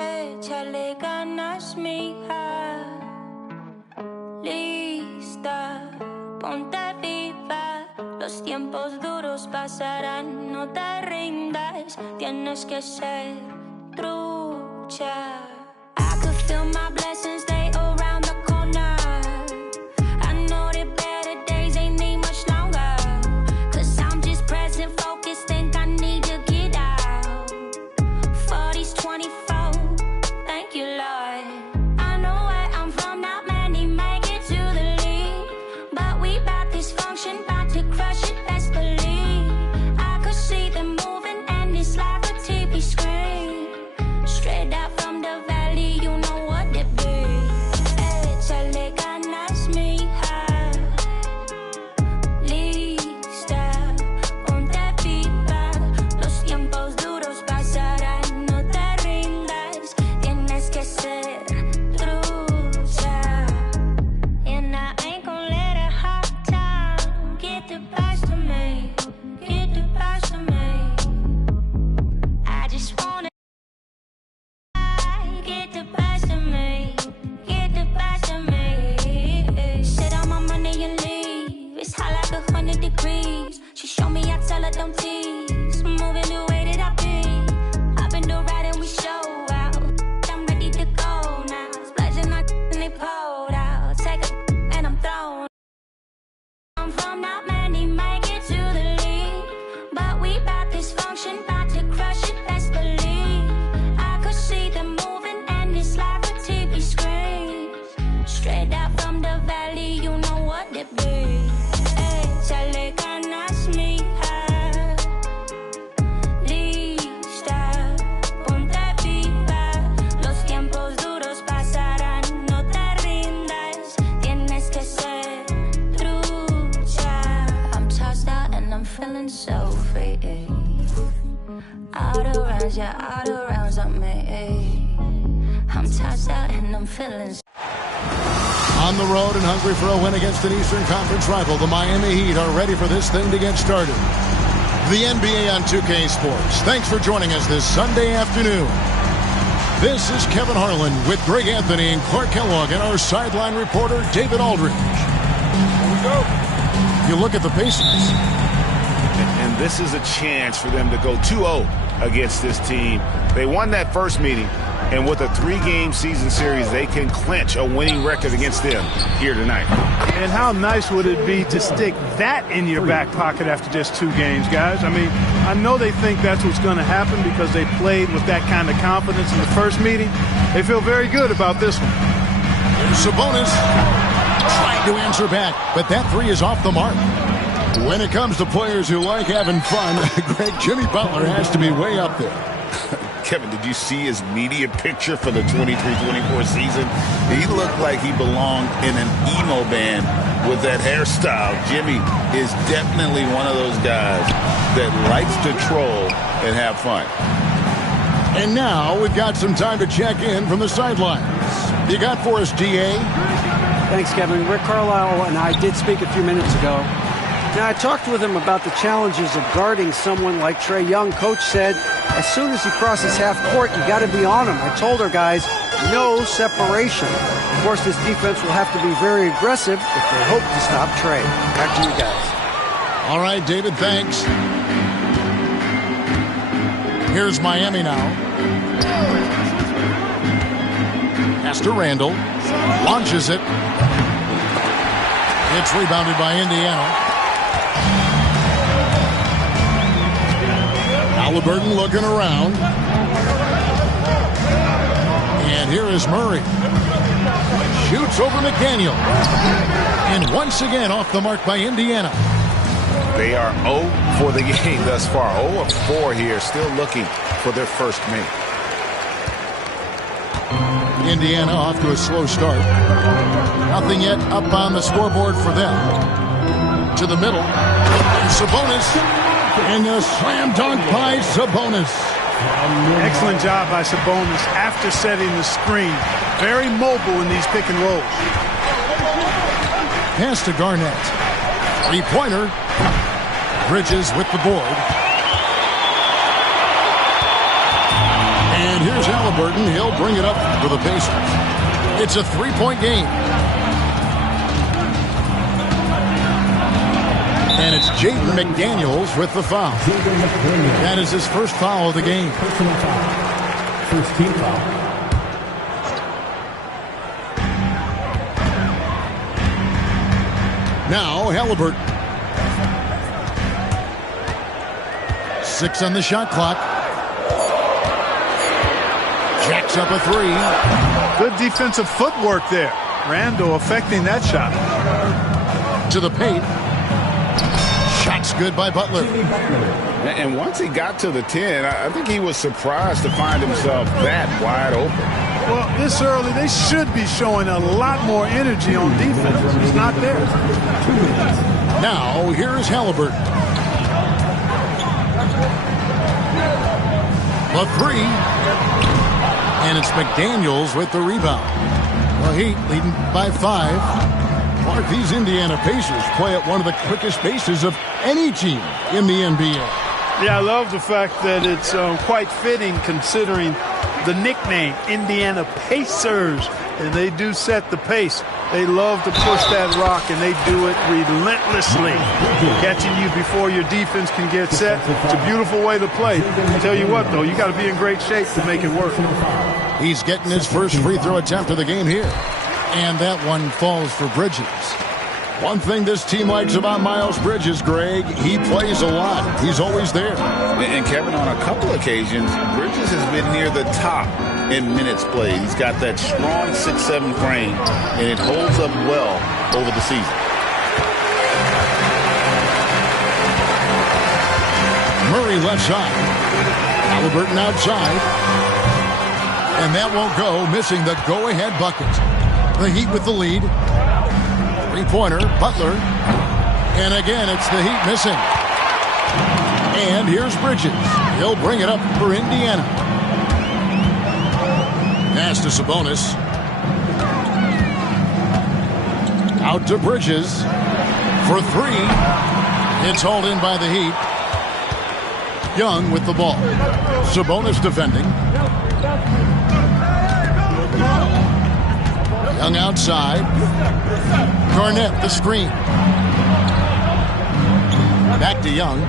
Échale ganas, mija, lista, ponte viva. Los tiempos duros pasarán, no te rindas. Tienes que ser trucha. I could feel my blessings, they around the corner. I know that better days ain't need much longer. 'Cause I'm just present, focused, think I need to get out. 40s, 24, thank you, Lord. I know where I'm from, not many make it to the lead. But we bout this function, bout to crush it, best believe. I could see them moving and it's like a TV screen. Straight out from the valley, you know what it be. Échale ganas, mija, lista, ponte viva. Los tiempos duros pasarán, no te rindas. Tienes que ser trucha. And I ain't gon' let a hard time get the best of me, get the best of me. I just wanna get the best of me, get the best of me. Sit on my money and leave. It's hot like 100 degrees. She show me, I tell her don't tease. Moving the way that I be. Hop in the ride and we show out. I'm ready to go now. Splashing like and they pulled out. Take a and I'm thrown. I'm from not many make it to the lead. But we bout this function, bout to crush it, best believe. I could see them moving and it's like a TV screen. Straight out from the valley, you know what it be. Échale ganas, mija, lista, ponte viva. Los tiempos duros pasarán, no te rindas. Tienes que ser trucha. I'm tossed out and I'm feeling so free. Out of rounds, yeah, out of rounds on me. I'm tossed out and I'm feeling so. On the road and hungry for a win against an Eastern Conference rival, the Miami Heat are ready for this thing to get started. The NBA on 2K Sports. Thanks for joining us this Sunday afternoon. This is Kevin Harlan with Greg Anthony and Clark Kellogg and our sideline reporter, David Aldridge. Here we go. You look at the Pacers. And this is a chance for them to go 2-0 against this team. They won that first meeting, and with a 3-game season series, they can clinch a winning record against them here tonight. And how nice would it be to stick that in your back pocket after just 2 games, guys? I mean, I know they think that's what's going to happen because they played with that kind of confidence in the first meeting. They feel very good about this one. Here's Sabonis trying to answer back, but that 3 is off the mark. When it comes to players who like having fun, Greg, Jimmy Butler has to be way up there. Kevin, did you see his media picture for the 23-24 season? He looked like he belonged in an emo band with that hairstyle. Jimmy is definitely one of those guys that likes to troll and have fun. And now we've got some time to check in from the sidelines. You got for us, DA? Thanks, Kevin. Rick Carlisle and I did speak a few minutes ago. Now, I talked with him about the challenges of guarding someone like Trae Young. Coach said, as soon as he crosses half court, you got to be on him. I told our guys, no separation. Of course, this defense will have to be very aggressive if they hope to stop Trae. Back to you guys. All right, David, thanks. Here's Miami now. Pass to Randall. Launches it. It's rebounded by Indiana. Halliburton looking around. And here is Murray. Shoots over McDaniel. And once again off the mark by Indiana. They are 0 for the game thus far. 0 of 4 here, still looking for their first make. Indiana off to a slow start. Nothing yet up on the scoreboard for them. To the middle. Sabonis. And a slam dunk by Sabonis. Excellent job by Sabonis after setting the screen. Very mobile in these pick and rolls. Pass to Garnett. Three-pointer. Bridges with the board. And here's Halliburton. He'll bring it up for the Pacers. It's a three-point game. And it's Jaden McDaniels with the foul. That is his first foul of the game. Personal foul. First team foul. Now Halliburton. 6 on the shot clock. Jacks up a three. Good defensive footwork there. Randall affecting that shot. To the paint. Shot's good by Butler. And once he got to the 10, I think he was surprised to find himself that wide open. Well, this early, they should be showing a lot more energy on defense. It's not there. Now, here's Halliburton. The three. And it's McDaniels with the rebound. The Heat leading by 5. Mark, these Indiana Pacers play at one of the quickest paces of any team in the NBA. Yeah, I love the fact that it's quite fitting considering the nickname, Indiana Pacers. And they do set the pace. They love to push that rock, and they do it relentlessly. Catching you before your defense can get set. It's a beautiful way to play. I tell you what, though, you got to be in great shape to make it work. He's getting his first free throw attempt of the game here. And that one falls for Bridges. One thing this team likes about Miles Bridges, Greg, he plays a lot. He's always there. And Kevin, on a couple occasions, Bridges has been near the top in minutes played. He's got that strong 6'7" frame, and it holds up well over the season. Murray left side. Halliburton outside. And that won't go, missing the go-ahead bucket. The Heat with the lead. Three-pointer, Butler. And again, it's the Heat missing. And here's Bridges. He'll bring it up for Indiana. Pass to Sabonis. Out to Bridges. For three. It's hauled in by the Heat. Young with the ball. Sabonis defending. Young outside. Garnett the screen. Back to Young.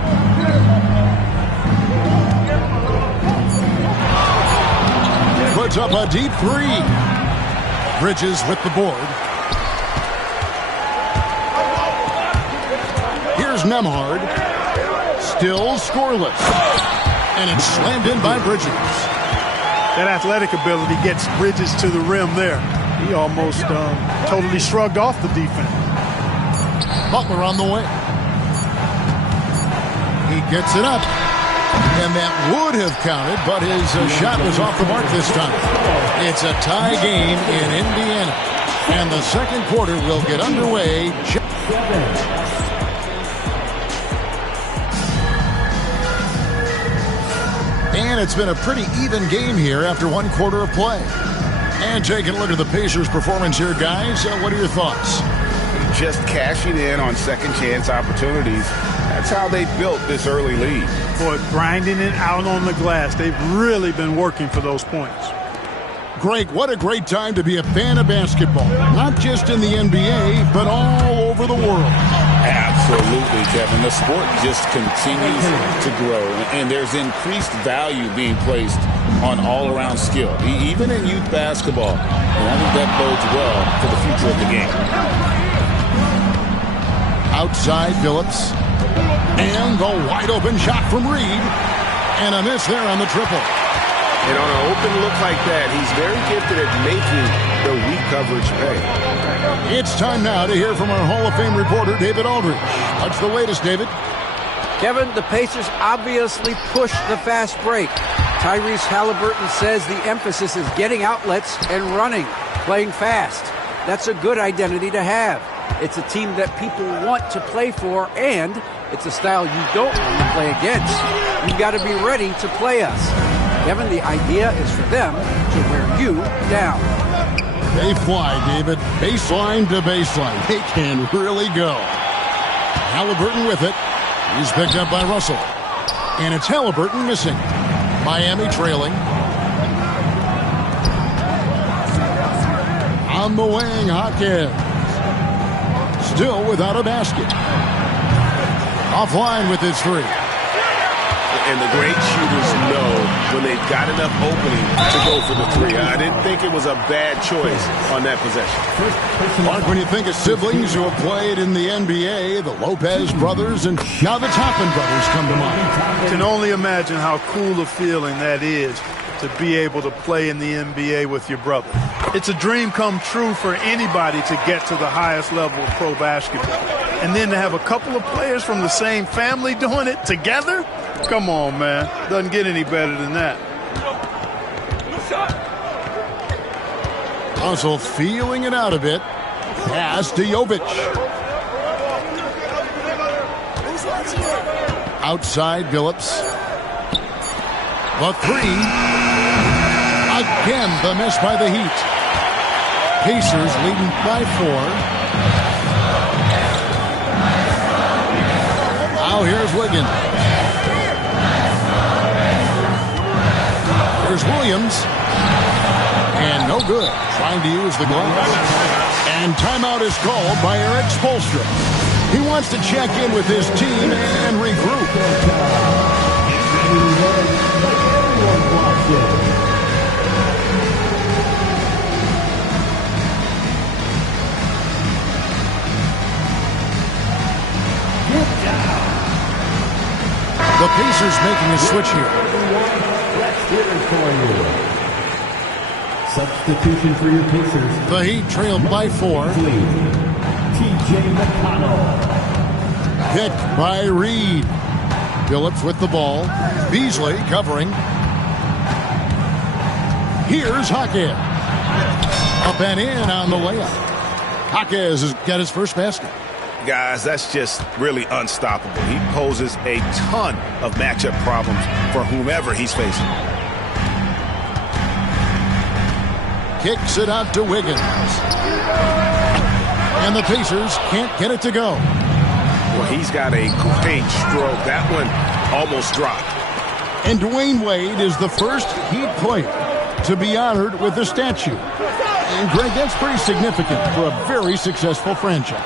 Puts up a deep three. Bridges with the board. Here's Nembhard. Still scoreless. And it's slammed in by Bridges. That athletic ability gets Bridges to the rim there. He almost totally shrugged off the defense. Butler on the way. He gets it up. And that would have counted, but his shot was off the mark this time. It's a tie game in Indiana. And the second quarter will get underway. And it's been a pretty even game here after one quarter of play. And taking a look at the Pacers' performance here, guys. What are your thoughts? Just cashing in on second chance opportunities. That's how they built this early lead. Boy, grinding it out on the glass. They've really been working for those points. Greg, what a great time to be a fan of basketball. Not just in the NBA, but all over the world. Absolutely, Kevin. The sport just continues to grow, and there's increased value being placed on all-around skill, even in youth basketball. And I think that bodes well for the future of the game. Outside Phillips. And the wide-open shot from Reed. And a miss there on the triple. And on an open look like that, he's very gifted at making the weak coverage pay. It's time now to hear from our Hall of Fame reporter, David Aldridge. What's the latest, David? Kevin, the Pacers obviously pushed the fast break. Tyrese Halliburton says the emphasis is getting outlets and running, playing fast. That's a good identity to have. It's a team that people want to play for, and it's a style you don't want to play against. You've got to be ready to play us. Kevin, the idea is for them to wear you down. They fly, David. Baseline to baseline. They can really go. Halliburton with it. He's picked up by Russell. And it's Halliburton missing. Miami trailing. On the wing, Hawkins. Still without a basket. Offline with his three. And the great shooters know when they've got enough opening to go for the three. I didn't think it was a bad choice on that possession. Mark, when you think of siblings who have played in the NBA, the Lopez brothers and now the Toppin brothers come to mind. Can only imagine how cool a feeling that is to be able to play in the NBA with your brother. It's a dream come true for anybody to get to the highest level of pro basketball. And then to have a couple of players from the same family doing it together? Come on, man. Doesn't get any better than that. Russell feeling it out a bit. Pass to Jovic. Outside Billups. The three. Again, the miss by the Heat. Pacers leading by 4. Now here's Wiggins. Here's Williams. And no good. Trying to use the gloves. And timeout is called by Eric Spoelstra. He wants to check in with his team and regroup. The Pacers making a switch here. Substitution for your Pacers. The Heat trailed by 4. T.J. McConnell. Picked by Reed. Billups with the ball. Beasley covering. Here's Hawkins. Up and in on the layup. Hawkins has got his first basket. Guys, that's just really unstoppable. He poses a ton of matchup problems for whomever he's facing. Kicks it out to Wiggins. And the Pacers can't get it to go. Well, he's got a great stroke. That one almost dropped. And Dwayne Wade is the first Heat player to be honored with a statue. And Greg, that's pretty significant for a very successful franchise.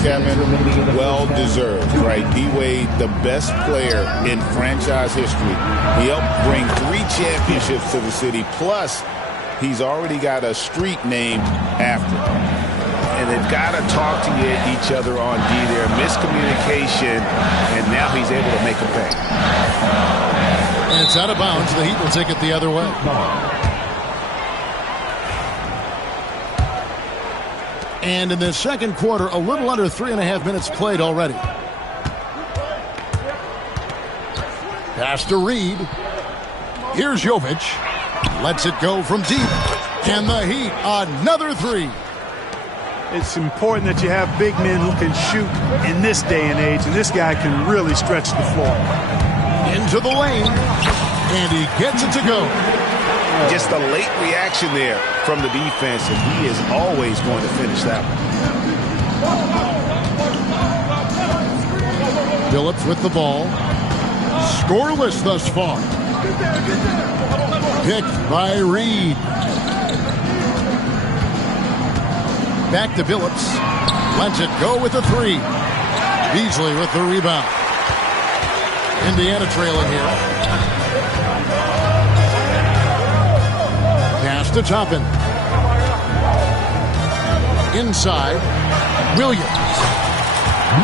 Kevin, well deserved, right? D-Wade, the best player in franchise history. He helped bring 3 championships to the city. Plus, he's already got a street named after him. And they've got to talk to each other on D there. Miscommunication, and now he's able to make a pay. And it's out of bounds. The Heat will take it the other way. And in the second quarter, a little under 3.5 minutes played already. Pass to Reed. Here's Jovic. Lets it go from deep. And the Heat, another 3. It's important that you have big men who can shoot in this day and age, and this guy can really stretch the floor. Into the lane, and he gets it to go. Just a late reaction there from the defense, and he is always going to finish that one. Billups with the ball. Scoreless thus far. Picked by Reed. Back to Billups. Lets it go with the 3. Beasley with the rebound. Indiana trailing here. Pass to Toppin. Inside. Williams.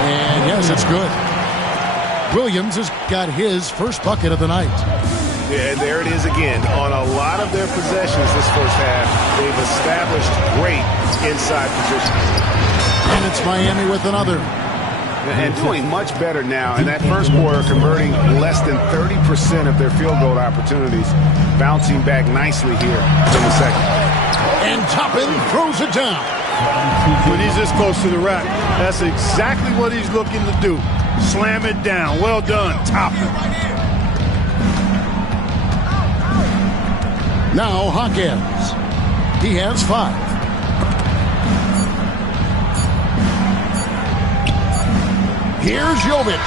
And yes, it's good. Williams has got his first bucket of the night. Yeah, and there it is again. On a lot of their possessions this first half, they've established great inside position. And it's Miami with another. And doing much better now in that first quarter, converting less than 30% of their field goal opportunities, bouncing back nicely here in the second. And Toppin throws it down. When he's this close to the rack, that's exactly what he's looking to do. Slam it down. Well done, Toppin. Now Hawkins. He has 5. Here's Jovic.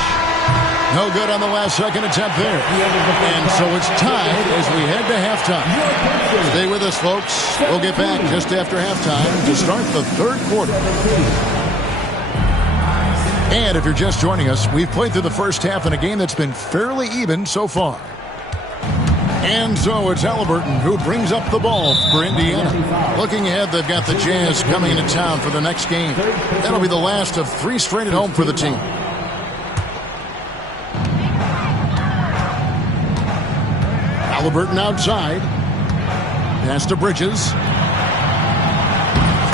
No good on the last second attempt there. And so it's tied as we head to halftime. Stay with us, folks. We'll get back just after halftime to start the third quarter. And if you're just joining us, we've played through the first half in a game that's been fairly even so far. And so it's Halliburton who brings up the ball for Indiana. Looking ahead, they've got the Jazz coming into town for the next game. That'll be the last of 3 straight at home for the team. Halliburton outside. Pass to Bridges.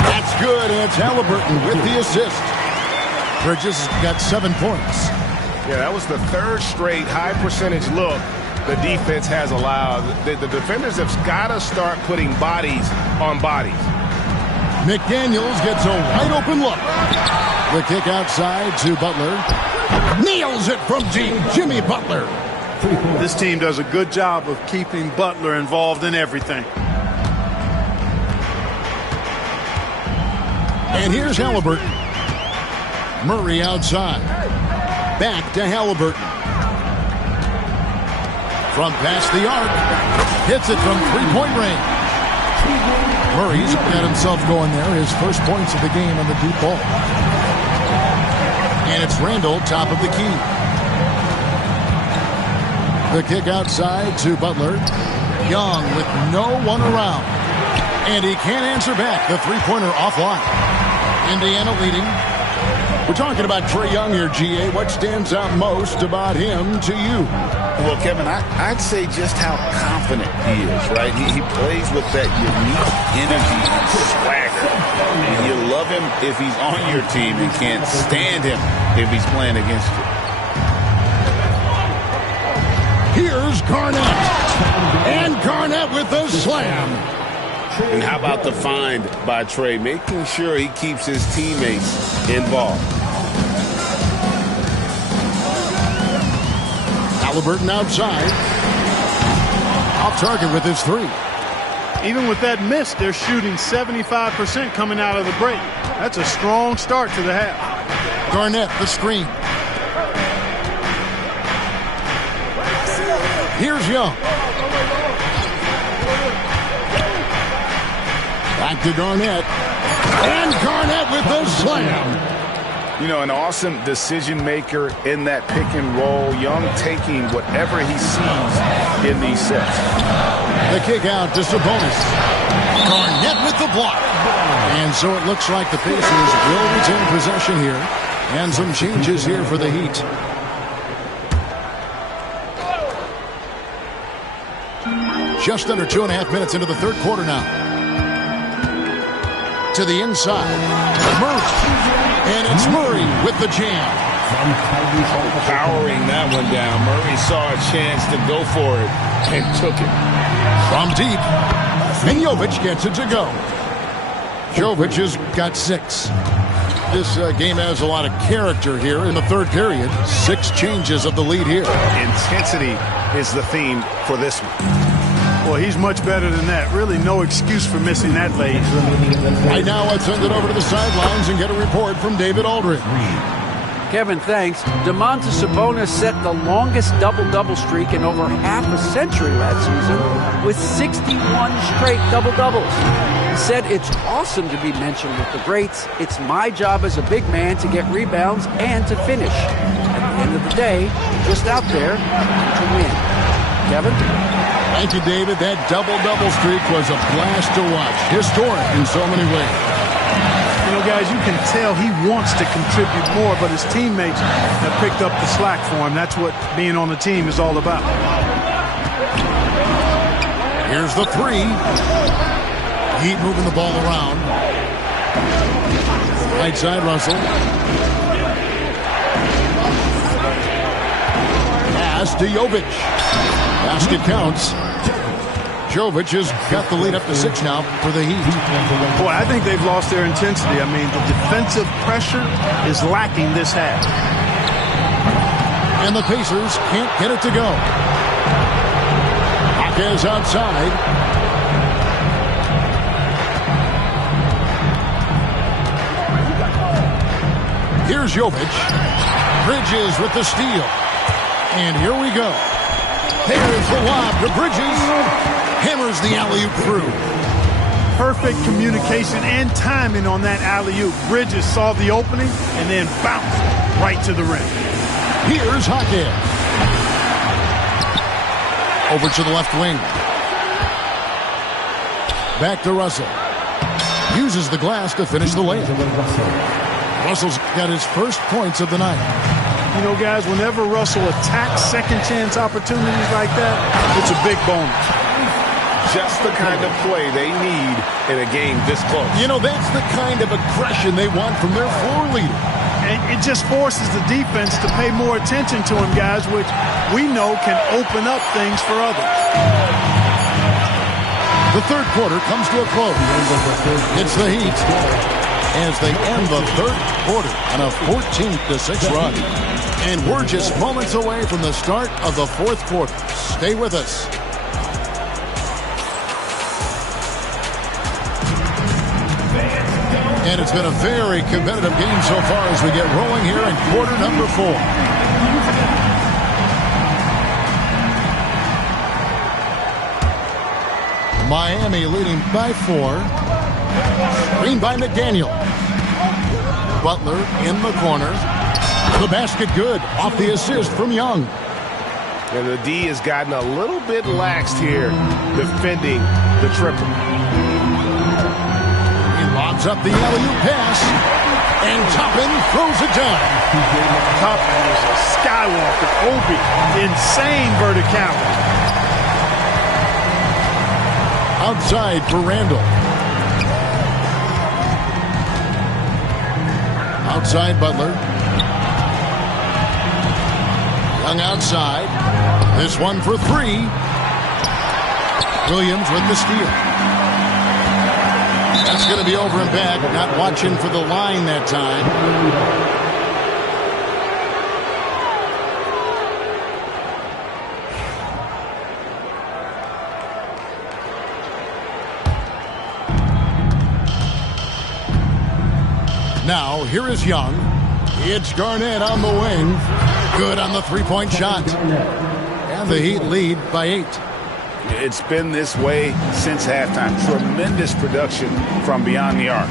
That's good, and it's Halliburton with the assist. Bridges got 7 points. Yeah, that was the 3rd straight high percentage look the defense has allowed. The defenders have got to start putting bodies on bodies. McDaniels gets a wide open look. The kick outside to Butler. Nails it from deep. Jimmy Butler. This team does a good job of keeping Butler involved in everything. And here's Halliburton. Murray outside. Back to Halliburton. From past the arc. Hits it from 3-point range. Murray's got himself going there. His first points of the game on the deep ball. And it's Randall, top of the key. The kick outside to Butler. Young with no one around. And he can't answer back. The 3-pointer offline. Indiana leading. We're talking about Trae Young here, GA. What stands out most about him to you? Well, Kevin, I'd say just how confident he is, right? He plays with that unique energy and swagger. And you love him if he's on your team and can't stand him if he's playing against you. Here's Garnett. And Garnett with the slam. And how about the find by Trae, making sure he keeps his teammates involved. Halliburton outside. Off target with his 3. Even with that miss, they're shooting 75% coming out of the break. That's a strong start to the half. Garnett, the screen. Here's Young. Back to Garnett. And Garnett with the slam. You know, an awesome decision maker in that pick and roll. Young taking whatever he sees in these sets. The kick out to Sabonis. Garnett with the block. And so it looks like the Pacers will retain possession here. And some changes here for the Heat. Just under 2.5 minutes into the third quarter now. To the inside. Murray. And it's Murray with the jam. Powering that one down. Murray saw a chance to go for it and took it. From deep. And Jovic gets it to go. Jovic has got 6. This game has a lot of character here in the third period. 6 changes of the lead here. Intensity is the theme for this one. Well, he's much better than that. Really no excuse for missing that late. Right now, let's send it over to the sidelines and get a report from David Aldridge. Kevin, thanks. Domantas Sabonis set the longest double-double streak in over half a century last season with 61 straight double-doubles. He said it's awesome to be mentioned with the greats. It's my job as a big man to get rebounds and to finish. At the end of the day, just out there to win. Kevin? Thank you, David. That double-double streak was a blast to watch. Historic in so many ways. You know, guys, you can tell he wants to contribute more, but his teammates have picked up the slack for him. That's what being on the team is all about. Here's the 3. Heat moving the ball around. Right side, Russell. Pass to Jovic. Basket counts. Jovic has got the lead up to 6 now for the Heat. Boy, I think they've lost their intensity. I mean, the defensive pressure is lacking this half. And the Pacers can't get it to go. Hawkins outside. Here's Jovic. Bridges with the steal. And here we go. There's the lob to Bridges. Hammers the alley-oop through. Perfect communication and timing on that alley-oop. Bridges saw the opening and then bounced right to the rim. Here's Hackett. Over to the left wing. Back to Russell. Uses the glass to finish the layup. Russell's got his first points of the night. You know, guys, whenever Russell attacks second chance opportunities like that, it's a big bonus. Just the kind of play they need in a game this close. You know, that's the kind of aggression they want from their floor leader. And it just forces the defense to pay more attention to him, guys, which we know can open up things for others. The third quarter comes to a close. It's the Heat as they end the third quarter on a 14-6 run. And we're just moments away from the start of the fourth quarter. Stay with us. And it's been a very competitive game so far as we get rolling here in quarter number 4. Miami leading by 4. Screen by McDaniel. Butler in the corner. The basket good off the assist from Young. And the D has gotten a little bit laxed here defending the triple. Lobs up the alley-oop pass, and Toppin throws it down. Toppin is a Skywalker, Obi, insane verticality. Outside for Randall. Outside Butler. Young outside. This one for 3. Williams with the steal. That's going to be over and back. Not watching for the line that time. Now, here is Young. It's Garnett on the wing. Good on the three-point shot. And the Heat lead by 8. It's been this way since halftime. Tremendous production from beyond the arc.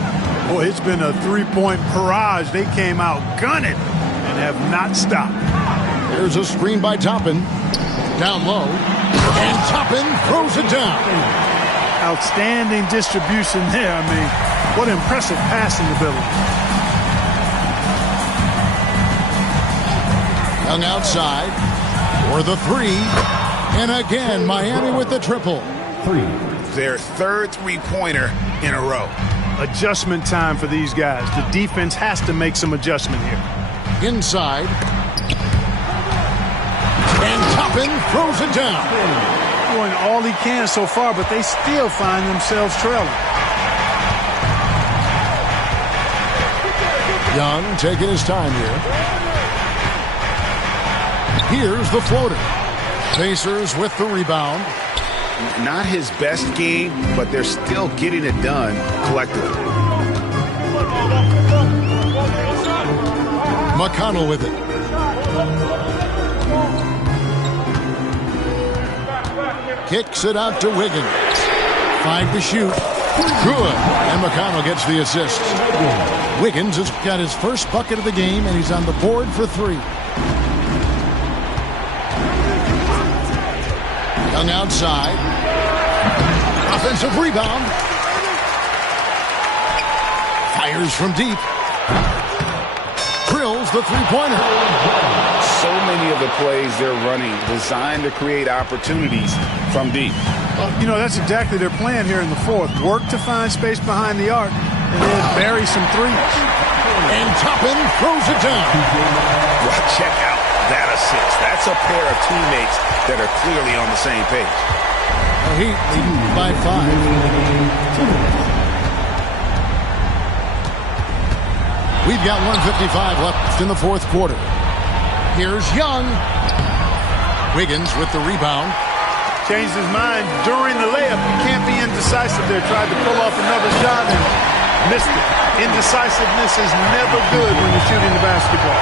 Boy, it's been a three-point barrage. They came out gunning and have not stopped. There's a screen by Toppin. Down low. And Toppin throws it down. Outstanding distribution there. I mean, what impressive passing ability. Young outside for the 3. And again, Miami with the triple. 3. Their third three-pointer in a row. Adjustment time for these guys. The defense has to make some adjustment here. Inside. And Toppin throws it down. Doing all he can so far, but they still find themselves trailing. Young taking his time here. Here's the floater. Pacers with the rebound. Not his best game, but they're still getting it done collectively. McConnell with it. Kicks it out to Wiggins. 5 to shoot. Good. And McConnell gets the assist. Wiggins has got his first bucket of the game, and he's on the board for 3. Young outside. Offensive rebound. Fires from deep. Drills the three-pointer. So many of the plays they're running designed to create opportunities from deep. You know, that's exactly their plan here in the fourth. Work to find space behind the arc and then bury some threes. And Toppin throws it down. Well, check out that assist. That's a pair of teammates that are clearly on the same page. The Heat leading by 5. We've got 1:55 left in the fourth quarter. Here's Young. Wiggins with the rebound. Changed his mind during the layup. He can't be indecisive there. Tried to pull off another shot and Missed it. Indecisiveness is never good when you're shooting the basketball.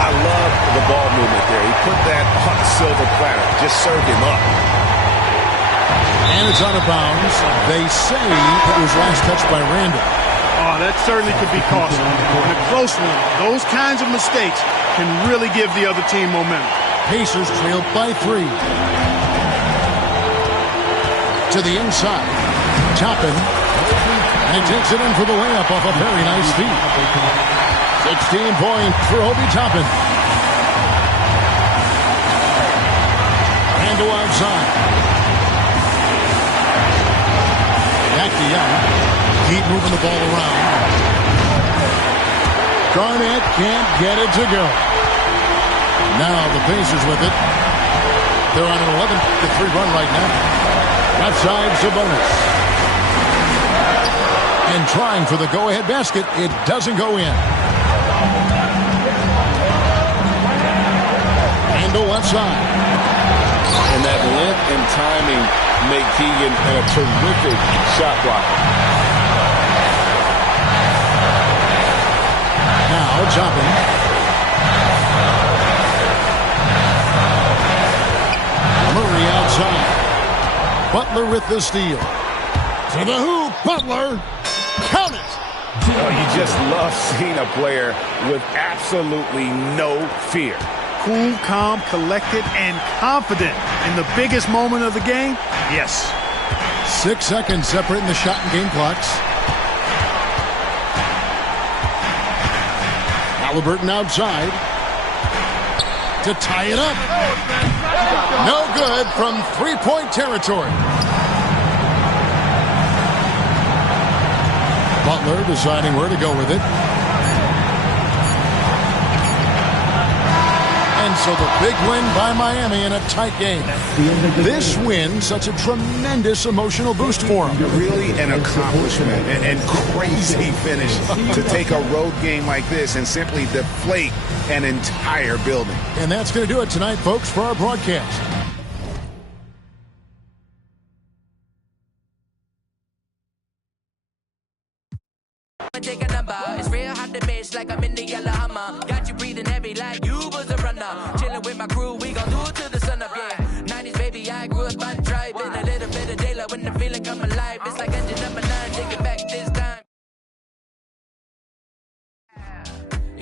I love the ball movement there. He put that on a silver platter. Just served him up. And it's out of bounds. They say it was last touched by Randall. Oh, that certainly could be costly. In a close one, those kinds of mistakes can really give the other team momentum. Pacers trailed by 3. To the inside. Toppin. And he takes it in for the layup off a very nice feed. 16 points for Obi Toppin. Randall outside. Back to Young. Keep moving the ball around. Garnett can't get it to go. Now the Pacers with it. They're on an 11-3 run right now. Left side, Sabonis. And trying for the go-ahead basket. It doesn't go in. Randall left side. And that length and timing make Keegan a terrific shot blocker. Now Toppin. Murray outside. Butler with the steal. To the hoop, Butler. Count it. Oh, you just love seeing a player with absolutely no fear. Cool, calm, collected, and confident in the biggest moment of the game? Yes. 6 seconds separating the shot and game clocks. Halliburton outside to tie it up. No good from three-point territory. Butler deciding where to go with it. And so the big win by Miami in a tight game. This win, such a tremendous emotional boost for them. Really an accomplishment and crazy finish to take a road game like this and simply deflate an entire building. And that's going to do it tonight, folks, for our broadcast.